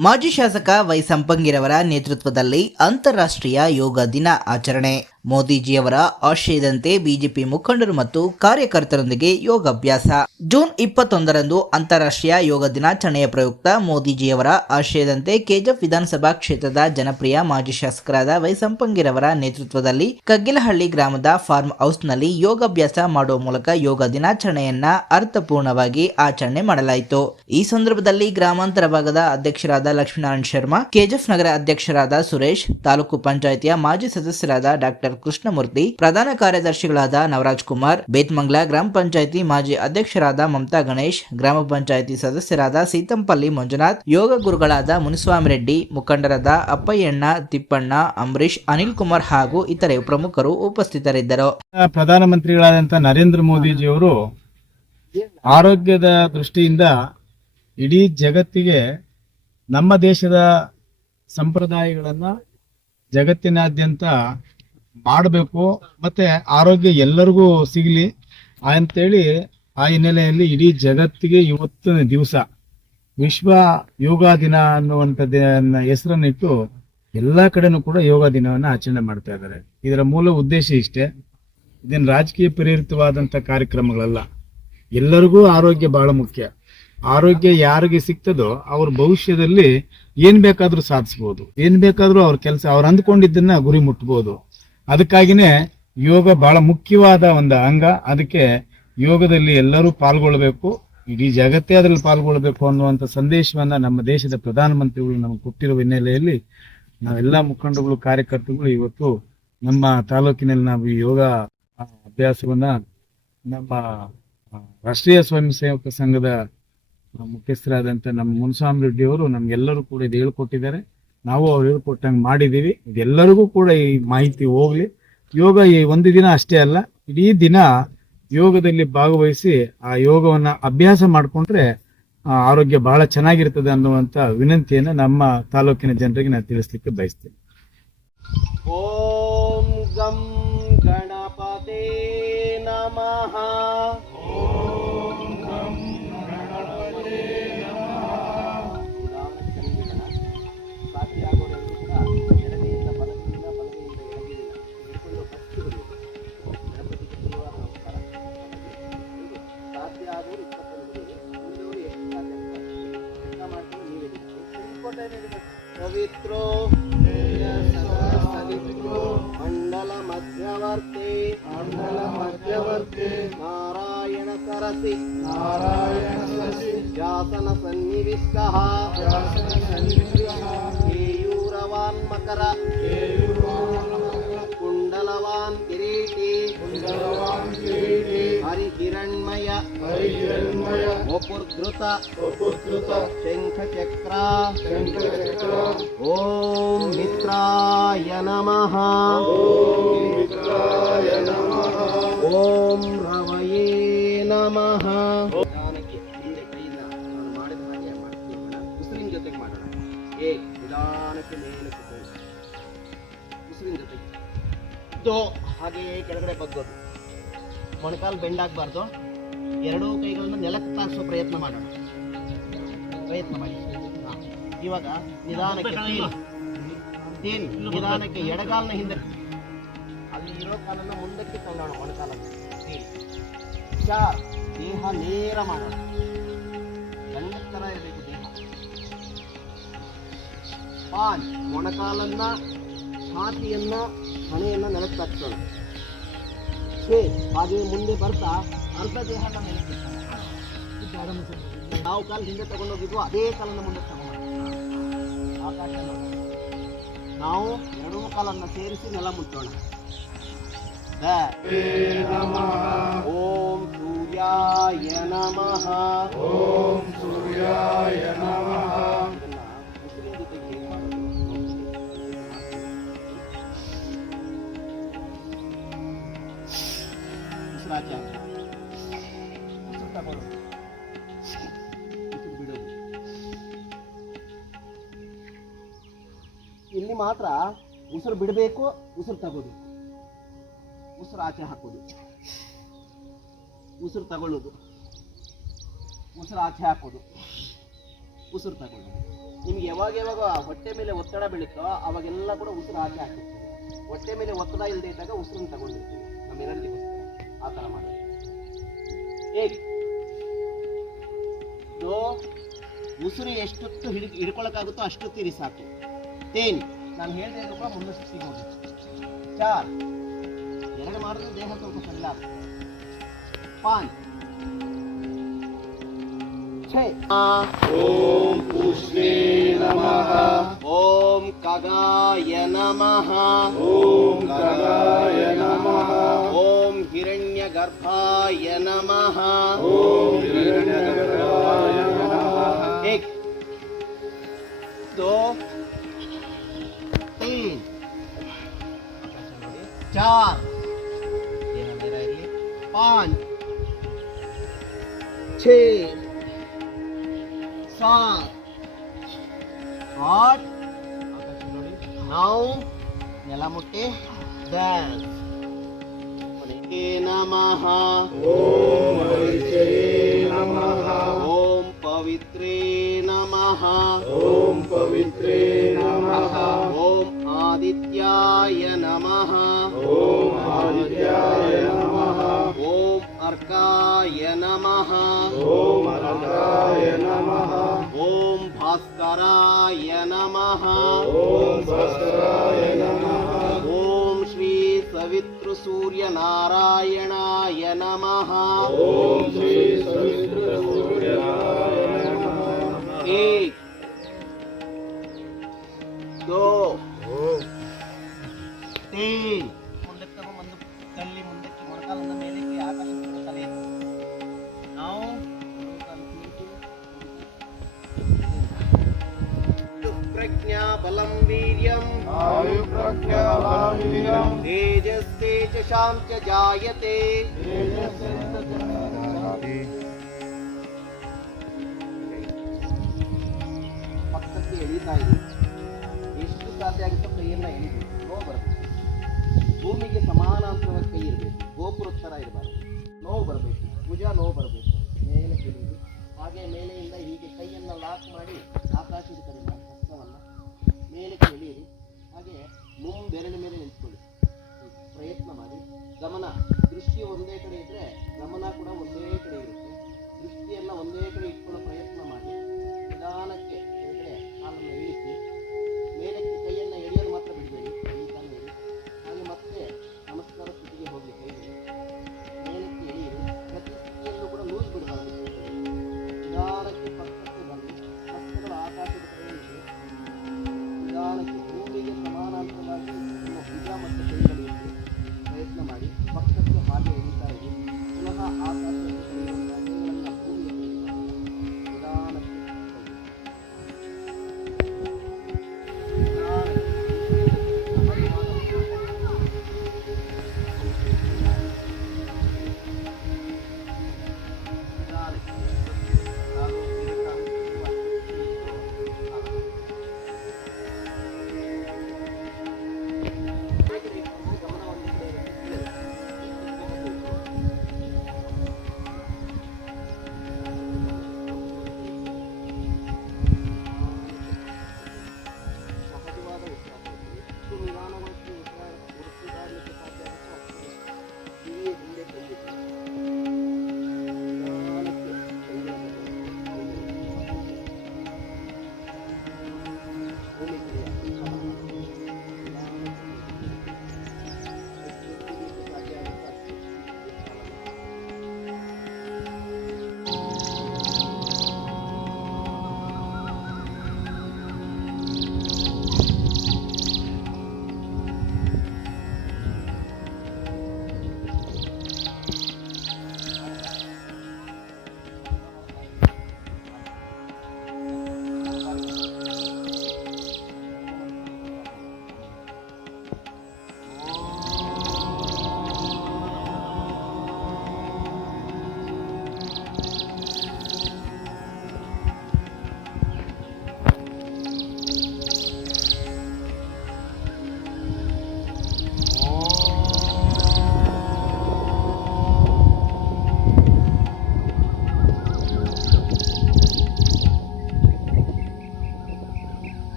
ಮಾಜಿ ಶಾಸಕ ವೈ ಸಂಪಂಗಿರವರ ನೇತೃತ್ವದಲ್ಲಿ ಅಂತಾರಾಷ್ಟ್ರೀಯ ಯೋಗ ದಿನ ಆಚರಣೆ. ಮೋದಿಜಿಯವರ ಆಶಯದಂತೆ ಬಿಜೆಪಿ ಮುಖಂಡರು ಮತ್ತು ಕಾರ್ಯಕರ್ತರೊಂದಿಗೆ ಯೋಗಾಭ್ಯಾಸ. ಜೂನ್ ಇಪ್ಪತ್ತೊಂದರಂದು ಅಂತಾರಾಷ್ಟ್ರೀಯ ಯೋಗ ದಿನಾಚರಣೆಯ ಪ್ರಯುಕ್ತ ಮೋದಿಜಿಯವರ ಆಶಯದಂತೆ ಕೆಜೆಫ್ ವಿಧಾನಸಭಾ ಕ್ಷೇತ್ರದ ಜನಪ್ರಿಯ ಮಾಜಿ ಶಾಸಕರಾದ ವೈಸಂಪಂಗಿರವರ ನೇತೃತ್ವದಲ್ಲಿ ಕಗ್ಗಿಲಹಳ್ಳಿ ಗ್ರಾಮದ ಫಾರ್ಮ್ ಹೌಸ್ನಲ್ಲಿ ಯೋಗಾಭ್ಯಾಸ ಮಾಡುವ ಮೂಲಕ ಯೋಗ ದಿನಾಚರಣೆಯನ್ನ ಅರ್ಥಪೂರ್ಣವಾಗಿ ಆಚರಣೆ ಮಾಡಲಾಯಿತು. ಈ ಸಂದರ್ಭದಲ್ಲಿ ಗ್ರಾಮಾಂತರ ಭಾಗದ ಅಧ್ಯಕ್ಷರಾದ ಲಕ್ಷ್ಮೀನಾರಾಯಣ ಶರ್ಮಾ ಕೆಜೆಫ್ ನಗರ ಅಧ್ಯಕ್ಷರಾದ ಸುರೇಶ್, ತಾಲೂಕು ಪಂಚಾಯಿತಿಯ ಮಾಜಿ ಸದಸ್ಯರಾದ ಡಾಕ್ಟರ್ ಕೃಷ್ಣಮೂರ್ತಿ, ಪ್ರಧಾನ ಕಾರ್ಯದರ್ಶಿಗಳಾದ ನವರಾಜ್ ಕುಮಾರ್, ಬೇತ್ಮಂಗ್ಲ ಗ್ರಾಮ ಪಂಚಾಯಿತಿ ಮಾಜಿ ಅಧ್ಯಕ್ಷರಾದ ಮಮತಾ ಗಣೇಶ್, ಗ್ರಾಮ ಪಂಚಾಯಿತಿ ಸದಸ್ಯರಾದ ಸೀತಂಪಲ್ಲಿ ಮಂಜುನಾಥ್, ಯೋಗ ಗುರುಗಳಾದ ಮುನಿಸ್ವಾಮಿ ರೆಡ್ಡಿ ಮುಖಂಡರಾದ ಅಪ್ಪಯ್ಯಣ್ಣ, ತಿಪ್ಪಣ್ಣ ಅಂಬರೀಶ್ ಅನಿಲ್ ಕುಮಾರ್ ಹಾಗೂ ಇತರೆ ಪ್ರಮುಖರು ಉಪಸ್ಥಿತರಿದ್ದರು. ಪ್ರಧಾನಮಂತ್ರಿಗಳಾದಂಥ ನರೇಂದ್ರ ಮೋದಿಜಿಯವರು ಆರೋಗ್ಯದ ದೃಷ್ಟಿಯಿಂದ ಇಡೀ ಜಗತ್ತಿಗೆ ನಮ್ಮ ದೇಶದ ಸಂಪ್ರದಾಯಗಳನ್ನು ಜಗತ್ತಿನಾದ್ಯಂತ ಮಾಡಬೇಕು, ಮತ್ತೆ ಆರೋಗ್ಯ ಎಲ್ಲರಿಗೂ ಸಿಗಲಿ ಅಂತೇಳಿ ಆ ಹಿನ್ನೆಲೆಯಲ್ಲಿ ಇಡೀ ಜಗತ್ತಿಗೆ ಇವತ್ತಿನ ದಿವಸ ವಿಶ್ವ ಯೋಗ ದಿನ ಅನ್ನುವಂಥದ್ದನ್ನ ಹೆಸರನ್ನಿಟ್ಟು ಎಲ್ಲ ಕಡೆನೂ ಕೂಡ ಯೋಗ ದಿನವನ್ನು ಆಚರಣೆ ಮಾಡ್ತಾ ಇದ್ದಾರೆ. ಇದರ ಮೂಲ ಉದ್ದೇಶ ಇಷ್ಟೇ. ಇದನ್ನು ರಾಜಕೀಯ ಪ್ರೇರಿತವಾದಂಥ ಕಾರ್ಯಕ್ರಮಗಳಲ್ಲ. ಎಲ್ಲರಿಗೂ ಆರೋಗ್ಯ ಬಹಳ ಮುಖ್ಯ. ಆರೋಗ್ಯ ಯಾರಿಗೆ ಸಿಗ್ತದೋ ಅವ್ರ ಭವಿಷ್ಯದಲ್ಲಿ ಏನ್ ಬೇಕಾದ್ರೂ ಸಾಧಿಸ್ಬೋದು. ಏನ್ ಬೇಕಾದ್ರೂ ಅವ್ರ ಕೆಲಸ, ಅವ್ರು ಅಂದ್ಕೊಂಡಿದ್ದನ್ನ ಗುರಿ ಮುಟ್ಬೋದು. ಅದಕ್ಕಾಗಿನೇ ಯೋಗ ಬಹಳ ಮುಖ್ಯವಾದ ಒಂದು ಅಂಗ. ಅದಕ್ಕೆ ಯೋಗದಲ್ಲಿ ಎಲ್ಲರೂ ಪಾಲ್ಗೊಳ್ಬೇಕು ಇಡೀ ಜಗತ್ತೇ ಅದರಲ್ಲಿ ಪಾಲ್ಗೊಳ್ಬೇಕು ಅನ್ನುವಂಥ ಸಂದೇಶವನ್ನ ನಮ್ಮ ದೇಶದ ಪ್ರಧಾನಮಂತ್ರಿಗಳು ನಮಗೆ ಕೊಟ್ಟಿರುವ ಹಿನ್ನೆಲೆಯಲ್ಲಿ ನಾವೆಲ್ಲ ಮುಖಂಡಗಳು, ಕಾರ್ಯಕರ್ತರುಗಳು ಇವತ್ತು ನಮ್ಮ ತಾಲೂಕಿನಲ್ಲಿ ನಾವು ಈ ಯೋಗ ಅಭ್ಯಾಸವನ್ನ ನಮ್ಮ ರಾಷ್ಟ್ರೀಯ ಸ್ವಯಂ ಸೇವಕ ಸಂಘದ ಮುಖ್ಯಸ್ಥರಾದಂಥ ನಮ್ಮ ಮುನ್ಸ್ವಾಮಿ ರೆಡ್ಡಿ ಅವರು ನಮ್ಗೆಲ್ಲರೂ ಕೂಡ ಇದು ಹೇಳ್ಕೊಟ್ಟಿದ್ದಾರೆ. ನಾವು ಅವ್ರು ಹೇಳ್ಕೊಟ್ಟಂಗೆ ಮಾಡಿದ್ದೀವಿ ಇದೆಲ್ಲರಿಗೂ ಕೂಡ ಈ ಮಾಹಿತಿ ಹೋಗ್ಲಿ. ಯೋಗ ಈ ಒಂದು ದಿನ ಅಷ್ಟೇ ಅಲ್ಲ, ಇಡೀ ದಿನ ಯೋಗದಲ್ಲಿ ಭಾಗವಹಿಸಿ ಆ ಯೋಗವನ್ನ ಅಭ್ಯಾಸ ಮಾಡಿಕೊಂಡ್ರೆ ಆರೋಗ್ಯ ಬಹಳ ಚೆನ್ನಾಗಿರ್ತದೆ ಅನ್ನುವಂತ ವಿನಂತಿಯನ್ನು ನಮ್ಮ ತಾಲೂಕಿನ ಜನರಿಗೆ ನಾನು ತಿಳಿಸ್ಲಿಕ್ಕೆ ಬಯಸ್ತೇನೆ. ಓಂ गं पवित्रो सवित्रो मण्डल मध्यवर्ते मण्डल मध्यवर्ते नारायण सरसि नारायण सरसि जासन सन्निविष्टः जासन सन्निविष्टः केयूरवान् मकर केयूरवान् कुण्डलवान् किरीटी कुण्डलवान् किरीटी ವಪುರ್ಧೃತ ಶಂಖ ಗೋಪುರ್ಧೃತ. ಗೋಪುರ್ಧೃತ. ಶಂಖಚಕ್ರ. ಓಂ ಮಿತ್ರಾಯ ನಮಃ. ಓಂ ಮಿತ್ರಾಯ ನಮಃ. ಓಂ ರವಯೇ ನಮಃ. ನಿಧಾನಕ್ಕೆ ಹಿಂದೆ ಕೈಯಿಂದ ನಾನು ಮಾಡಿದ ಹಾಗೆ ಮಾಡ್ತೀನಿ ಉಸಿರಿನ ಜೊತೆಗೆ ಮಾಡೋಣ. ಏ ನಿಧಾನಕ್ಕೆ ಮೇಲಕ್ಕೆ ಉಸಿರಿನ ಜೊತೆಗೆ. ಇದು ಹಾಗೆ ಕೆಳಗಡೆ ಬಗ್ಗೋದು. ಮೊಣಕಾಲು ಬೆಂಡಾಗಬಾರ್ದು. ಎರಡೂ ಕೈಗಳನ್ನ ನೆಲಕ್ಕೆ ತಾಗಿಸೋ ಪ್ರಯತ್ನ ಮಾಡೋಣ. ಪ್ರಯತ್ನ ಮಾಡಿ. ಇವಾಗ ನಿಧಾನಕ್ಕೆ ತೀನ್. ನಿಧಾನಕ್ಕೆ ಎಡಗಾಲನ ಹಿಂದೆ. ಅಲ್ಲಿ ಇರೋ ಕಾಲನ್ನ ಮುಂದಕ್ಕೆ ತಳ್ಳೋಣ ಮೊಣಕಾಲನ್ನು. ಚಾರ್ ದೇಹ ನೇರ ಮಾಡೋಣ. ಥರ ಇರಬೇಕು ದೇಹ. ಪಾನ್. ಮೊಣಕಾಲನ್ನ ಹಾತಿಯನ್ನ ಹಣೆಯನ್ನ ನೆಲಕ್ಕೆ ತಾಗಿಸೋಣ ಛೇ ಹಾಗೆ ಮುಂದೆ ಬರ್ತಾ ಅರ್ಧ ದೇಹ ನಾವು ಕಾಲ ಹಿಂದೆ ತಗೊಂಡೋಗಿದ್ವು ಅದೇ ಕಾಲನ್ನು ಮುಂದೆ ತಗೊಂಡು ಆಕಾಶ ನಾವು ಎರಡೂ ಕಾಲನ್ನ ಸೇರಿಸಿ ನೆಲ ದ. ಓಂ ಸೂರ್ಯಾಯ ನಮಃ. ಓಂ ಸೂರ್ಯಾಯ ನಮಃ. ಮಾತ್ರ ಉಸಿರು ಬಿಡಬೇಕು, ಉಸಿರು ತಗೋದು. ಉಸಿರು ಆಚೆ ಹಾಕೋದು. ಉಸಿರು ತಗೊಳ್ಳೋದು. ಉಸಿರು ಆಚೆ ಹಾಕೋದು. ಉಸಿರು ತಗೊಳ್ಳೋದು. ನಿಮ್ಗೆ ಯಾವಾಗ ಯಾವಾಗ ಹೊಟ್ಟೆ ಮೇಲೆ ಒತ್ತಡ ಬೀಳುತ್ತೋ, ಅವಾಗೆಲ್ಲ ಕೂಡ ಉಸಿರು ಆಚೆ ಹಾಕಿರ್ತೀವಿ ಹೊಟ್ಟೆ ಮೇಲೆ ಒತ್ತಡ ಇಲ್ಲದೆ ಇದ್ದಾಗ ಉಸಿರನ್ನ ತಗೊಂಡಿರ್ತೀವಿ. ನಮ್ಮ ಎನರ್ಜಿಗೋಸ್ಕರ ಆ ಥರ ಮಾಡಿ ಏಕ್ ಉಸಿರು ಎಷ್ಟೊತ್ತು ಹಿಡ್ ಹಿಡ್ಕೊಳಕ್ಕಾಗುತ್ತೋ ಅಷ್ಟೊತ್ತಿರಿ ಸಾಕು. ತೇನ್. ನಾನು ಹೇಳ್ದೆ ಇದ್ರು ಕೂಡ ಮುಂದಷ್ಟು ಸಿಗೋದು ಚಾರ್. ಎರಡು ಮಾಡಿದ್ರೆ ದೇಹ ಸ್ವಲ್ಪ ಸಡಿಲ ಆಗುತ್ತೆ ಪಾನ್. ಛೇ. ಓಂ ಪುಷ್ಣೇ ನಮಃ. ಓಂ ಕಗಾಯ ನಮಃ. ಓಂ ಕಗಾಯ ನಮಃ. ಓಂ ಹಿರಣ್ಯ ಗರ್ಭಾಯ ನಮಃ. ಓಂ ಹಿರಣ್ಯ चार। पाँच। छ। सात। आठ। नौ। नेला ओम पवित्रे नमः। पवित्रे नमः। ओम आदित्याय नमः। ಆದಿತ್ಯಾಯ ನಮಃ ಓಂ ಅರ್ಕಾಯ ನಮಃ ಓಂ ಅರ್ಕಾಯ ನಮಃ ಓಂ ಭಾಸ್ಕರಾಯ ನಮಃ ಓಂ ಭಾಸ್ಕರಾಯ ನಮಃ ಓಂ ಶ್ರೀ ಸವಿತೃ ಸೂರ್ಯ ನಾರಾಯಣಾಯ ನಮಃ ಓಂ ಶ್ರೀ ಸವಿತೃ ತೇಜಸ್ತೇಜಶಾಂ ಚ ಜಾಯತೆ ಪಕ್ಕಕ್ಕೆ ಎಳೀತಾ ಎಷ್ಟು ಸಾಧ್ಯ ಆಗುತ್ತೋ ಕೈಯನ್ನ ಎಳಿಬೇಕು ನೋವು ಬರಬೇಕು ಭೂಮಿಗೆ ಸಮಾನಾಂತರವಾಗಿ ಕೈ ಇರಬೇಕು. ಗೋಪುರದ ಥರ ಇರಬಾರ್ದು. ನೋವು ಬರಬೇಕು. ಭುಜ ನೋವು ಬರಬೇಕು. ಮೇಲೆ ಕೆಳಗೆ ಹಾಗೆ ಮೇಲೆಯಿಂದ ಹೀಗೆ ಕೈಯನ್ನು ಲಾಕ್ ಮಾಡಿ ಆಕಾಶದ ಕಡೆ ಹಸ್ತವನ್ನು ಮೇಲೆ ಎಳೆಯಿರಿ ಹಾಗೆ ಮುಂಬೆರಳಿನ ಮೇಲೆ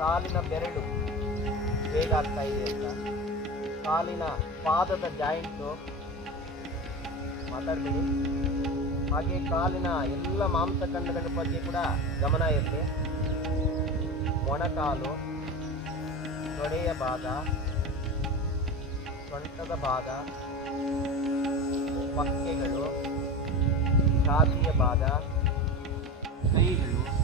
ಕಾಲಿನ ಬೆರಳು ಹೇಗಾಗ್ತಾ ಇದೆ ಅಂತ. ಕಾಲಿನ ಪಾದದ ಜಾಯಿಂಟು ಮಾತಾಡ್ತೀನಿ ಹಾಗೆ ಕಾಲಿನ ಎಲ್ಲ ಮಾಂಸಖಂಡಗಳ ಬಗ್ಗೆ ಕೂಡ ಗಮನ ಇರಲಿ. ಮೊಣಕಾಲು, ತೊಡೆಯ ಭಾಗ, ಸೊಂಟದ ಭಾಗ ಪಕ್ಕೆಗಳು ಛಾತಿಯ ಭಾಗ, ಕೈಗಳು.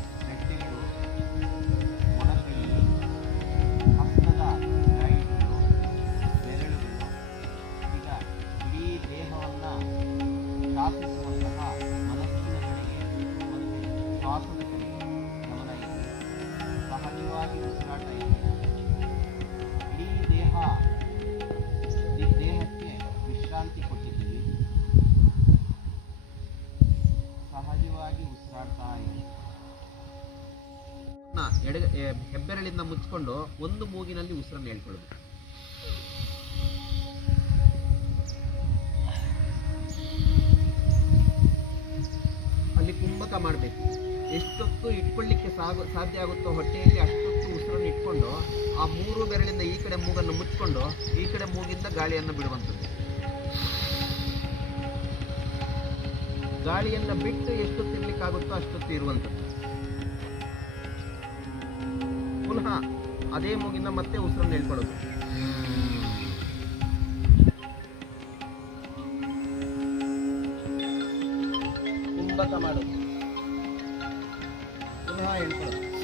ಹೆಬ್ಬೆರಳಿಂದ ಮುಚ್ಕೊಂಡು ಒಂದು ಮೂಗಿನಲ್ಲಿ ಉಸಿರನ್ನು ಹೇಳ್ಕೊಳ್ಳೋದು. ಅಲ್ಲಿ ಕುಂಭಕ ಮಾಡಬೇಕು. ಎಷ್ಟೊತ್ತು ಇಟ್ಕೊಳ್ಳಿಕ್ಕೆ ಸಾಧ್ಯ ಆಗುತ್ತೋ ಹೊಟ್ಟೆಯಲ್ಲಿ ಅಷ್ಟೊತ್ತು ಉಸಿರನ್ನು ಇಟ್ಕೊಂಡು ಆ ಮೂರು ಬೆರಳಿಂದ ಈ ಕಡೆ ಮೂಗನ್ನು ಮುಚ್ಕೊಂಡು ಈ ಕಡೆ ಮೂಗಿಂದ ಗಾಳಿಯನ್ನು ಬಿಡುವಂಥದ್ದು. ಗಾಳಿಯನ್ನು ಬಿಟ್ಟು ಎಷ್ಟೊತ್ತು ಇರ್ಲಿಕ್ಕಾಗುತ್ತೋ ಅಷ್ಟೊತ್ತು ಇರುವಂಥದ್ದು. ಅದೇ ಮೂಗಿಂದ ಮತ್ತೆ ಉಸಿರನ್ನು ಹೇಳ್ಕೊಳ್ಳೋದು. ಕುಂಭಕ ಮಾಡೋದು ಪುನಃ ಹೇಳ್ಕೊಳ್ಳೋದು.